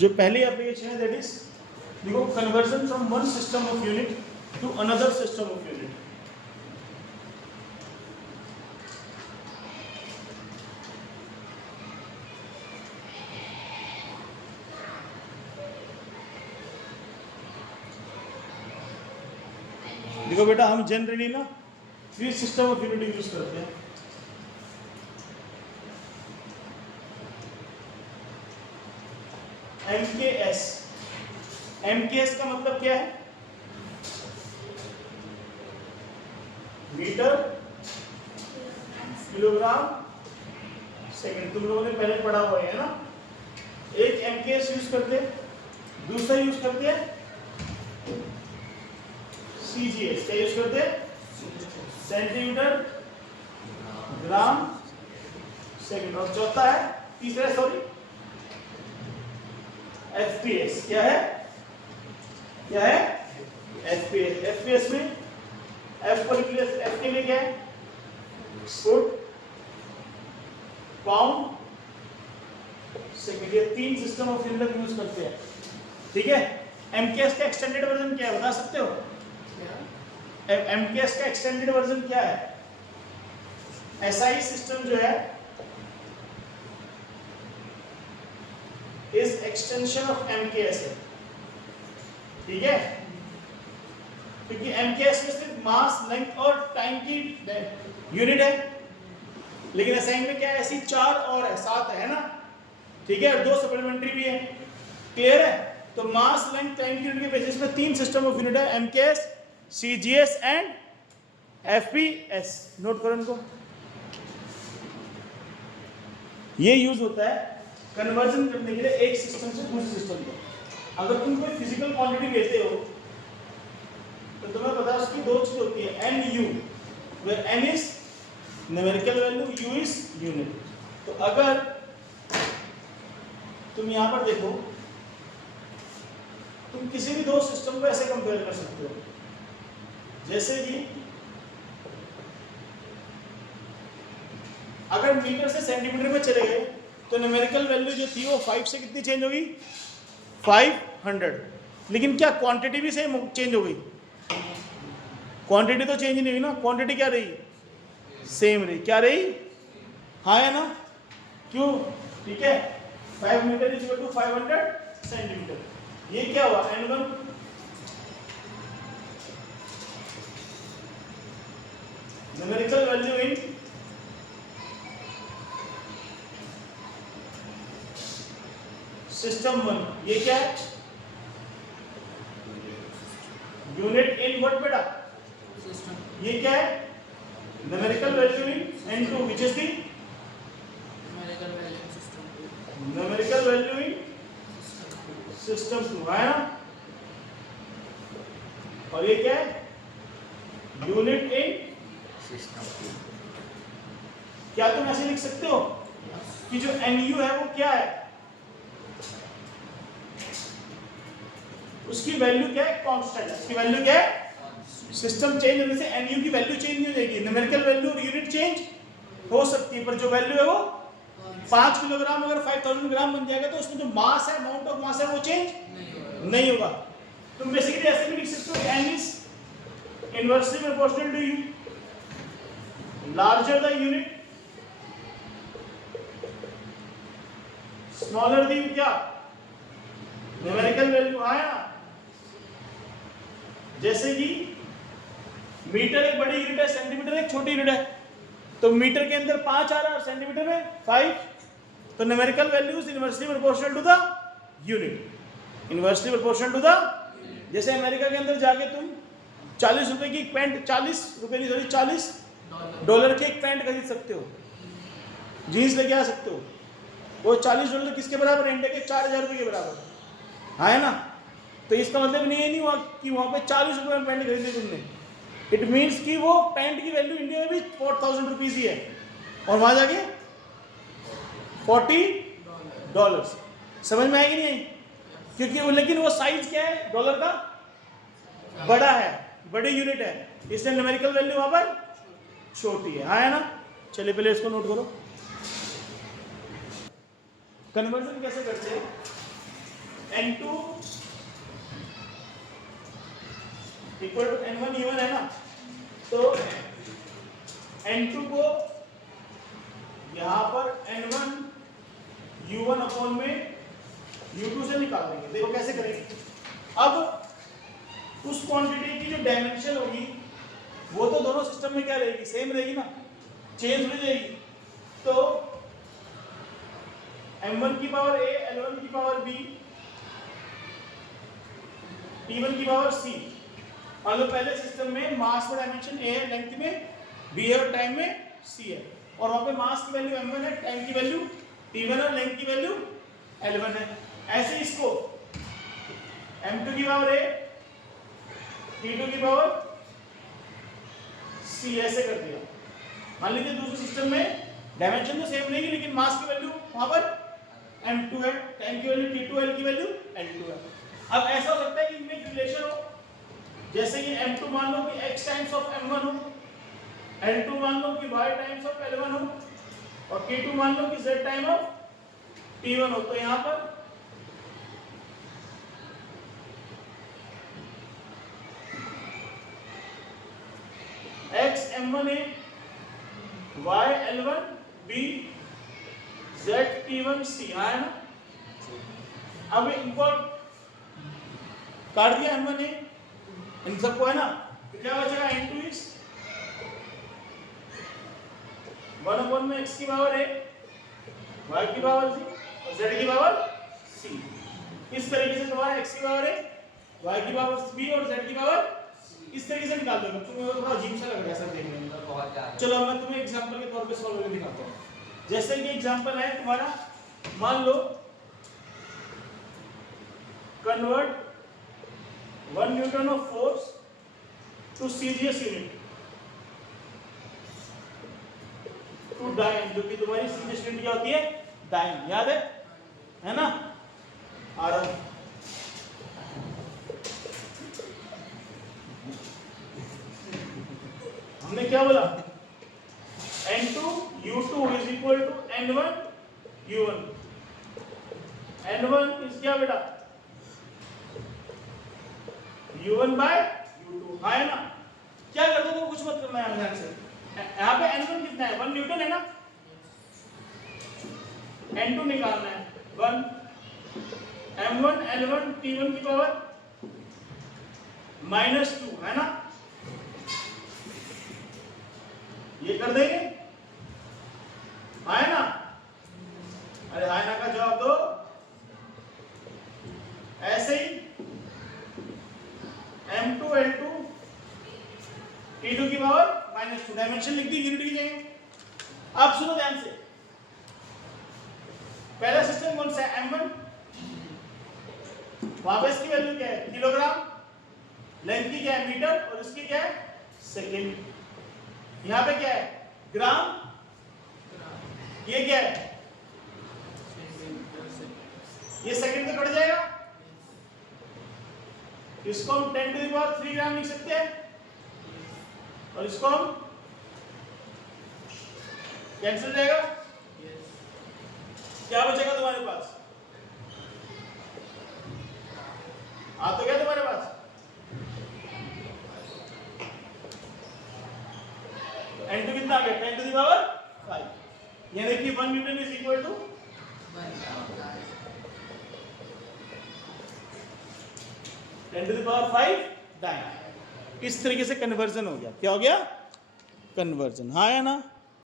जो पहली एप्लीकेशन है दैट इज देखो conversion from one system of unit to another system of unit. देखो बेटा हम जनरली ना three system of unit use करते हैं। MKS, MKS का मतलब क्या है? Metre kilogram second. तुम लोगों ने पहले पढ़ा हुआ है ना। एक MKS यूज करते हैं, दूसरा यूज करते हैं CGS। क्या यूज करते हैं? Centimetre gram second. और चौथा है तीसरा सॉरी FPS। क्या है? क्या है? FPS। FPS में F को लिख लिया, F के लिए क्या है? Foot pound second. ये तीन सिस्टम ऑफ यूनिट यूज करते हैं, ठीक है। MKS का एक्सटेंडेड वर्जन क्या है बता सकते हो? MKS का एक्सटेंडेड वर्जन क्या है? SI सिस्टम जो है इज एक्सटेंशन ऑफ MKS है, ठीक है। क्योंकि MKS में सिर्फ मास लेंथ और टाइम की यूनिट है, लेकिन SI में क्या है? ऐसी चार और है, सात है ना, ठीक है। और दो सप्लीमेंट्री भी है, क्लियर है। तो मास लेंथ टाइम की यूनिट के बेसिस पे तीन सिस्टम ऑफ यूनिट है, MKS, CGS and FPS। Note करो इनको। ये यूज होता है कन्वर्जन करने के लिए एक सिस्टम से दूसरे सिस्टम में। अगर तुम कोई फिजिकल क्वांटिटी लेते हो तो तुम्हें पता है उसकी दो चीज होती है, NU, where N is numerical value, U is unit। तो अगर तुम यहां पर देखो, तुम किसी भी दो सिस्टम को ऐसे कंपेयर कर सकते हो, जैसे कि अगर मीटर से सेंटीमीटर में चले गए तो न्यूमेरिकल वैल्यू जो थी वो 5 से कितनी चेंज होगी? 500। लेकिन क्या क्वांटिटी भी सेम चेंज हो गई? क्वांटिटी तो चेंज नहीं हुई ना, क्वांटिटी क्या रही? सेम रही। क्या रही? हाँ है ना, क्यों? ठीक है, 5 metre is equal to 500 centimetre. ये क्या हुआ? N1 numerical value in system 1। ये क्या है? यूनिट इन व्हाट बेटा? सिस्टम। ये क्या है? Numerical value in N2 which is the numerical value in system 2 है ना। और ये क्या है? Unit in system. क्या तुम ऐसे लिख सकते हो कि जो NU है वो क्या है? उसकी वैल्यू क्या है? कांस्टेंट है। उसकी वैल्यू क्या है? सिस्टम चेंज होने से NU की वैल्यू चेंज नहीं हो जाएगी। न्यूमेरिकल वैल्यू और यूनिट चेंज हो सकती है, पर जो वैल्यू है वो 5 किलोग्राम अगर 5000 ग्राम बन जाएगा तो उसमें जो मास है, अमाउंट ऑफ मास है, वो चेंज नहीं होगा। तुम बेसिकली ऐसे भी लिख सकते हो N is inversely proportional to U, larger the unit, smaller the क्या न्यूमेरिकल वैल्यू आया। जैसे कि मीटर एक बड़ी यूनिट है, सेंटीमीटर एक छोटी यूनिट है, तो मीटर के अंदर 5 आ रहा है और सेंटीमीटर में 5, तो numerical value is inversely proportional to the unit. Inversely proportional to the, जैसे अमेरिका के अंदर जाके तुम 40 रुपए की एक पैंट, 40 रुपए नहीं सॉरी $40 की एक पैंट खरीद सकते हो, जीन्स लेके आ सकते हो। वो $40 किसके बराबर है? इंडिया के 4000 रुपए के बराबर है ना। तो इसका मतलब ये नहीं हुआ कि वहां पे 40 रुपए में पैंट खरीदी तुमने। इट मीन्स कि वो पैंट की वैल्यू इंडिया में भी 4000 रुपीज ही है और वहां जाके $40। समझ में आएगी नहीं आई? क्योंकि वो, लेकिन वो साइज क्या है डॉलर का? बड़ा है, बड़ी यूनिट है, इसलिए न्यूमेरिकल वैल्यू वहां पर छोटी है ना। चलिए पहले इसको नोट करो। कन्वर्जन कैसे करते हैं? N2 equal to N1 U1 है ना, तो N2 को यहां पर N1 U1 अपॉन में U2 से निकाल देंगे। देखो कैसे करेंगे। अब उस क्वांटिटी की जो डायमेंशन होगी वो तो दोनों सिस्टम में क्या रहेगी, सेम रहेगी ना, चेंज हो जाएगी। तो M1 की पावर A, L1 की पावर B, T1 की पावर C। मान लो पहले सिस्टम में मास और डायमेंशन A है, लेंथ में B है और टाइम में C है, और वहां पे मास की वैल्यू M1 है, टाइम की वैल्यू T1 और लेंथ की वैल्यू L1 है। ऐसे इसको M2 की पावर A, T2 की पावर C ऐसे कर दिया। मान लीजिए दूसरे सिस्टम में डायमेंशन तो सेम रहेगी, लेकिन मास की वैल्यू वहां पर M2 है, टाइम की वैल्यू T2, L की वैल्यू L2 है। अब ऐसा हो सकता है कि इनमें एक रिलेशन हो, जैसे कि M2 मान लो कि x टाइम्स ऑफ M1 हो, L2 मान लो कि y टाइम्स ऑफ L1 हो, और T2 मान लो कि z टाइम ऑफ T1 हो। तो यहां पर x M1 है, y L1 B, z T1 C है ना। अब इनको काट दिया M1 है, इन सबको है ना, तो क्या बचेगा N2 इज 1 अपॉन में x की पावर a, y की पावर c और z की पावर c। इस तरीके से तुम्हारा x की पावर a, y की पावर b और z की पावर इस तरीके से निकाल दोगे। तुम्हें थोड़ा अजीब सा लग रहा है सर देखने में। चलो मैं तुम्हें एग्जांपल के तौर पे सॉल्व करके दिखाता हूं। जैसे कि एग्जांपल है तुम्हारा, मान लो convert 1 newton of force to CGS unit to dyne, जो कि तुम्हारी सीजीएस यूनिट क्या होती है, डाइन, याद है ना। आरएम हमने क्या बोला, N2 U2 is equal to N1 U1। N1 is क्या बेटा, U1 बाय U2, है ना। क्या कर दो, कुछ मत करना है ध्यान से। यहाँ पे N1 कितना है, 1 न्यूटन है ना, N2 निकालना है 1, M1 L1 T1 की पावर -2 है ना, ये कर देंगे, है ना। अरे है ना का जवाब दो। ऐसे ही M2 L2 T2 की पावर -2, डायमेंशन लिख दी यूनिट की जगह। अब सुनो ध्यान से, पहला सिस्टम कौन सा है, M1, वहां पे इसकी वैल्यू क्या है, किलोग्राम, लेंथ की क्या है, मीटर, और इसकी क्या है, सेकेंड। यहां पे क्या है, ग्राम, ये क्या है, ये सेकंड में कट जाएगा, इसको हम 10 टू द पावर 3 ग्राम लिख सकते हैं, और इसको हम कैंसिल जाएगा। क्या बचेगा तुम्हारे पास, आ तो गया तुम्हारे पास, N2 कितना आ गया, 10 टू द पावर 5, यानी कि 1 newton is equal to 10 to the power 5 dyne. इस तरीके से कन्वर्जन हो गया। क्या हो गया, कन्वर्जन, हाँ या ना।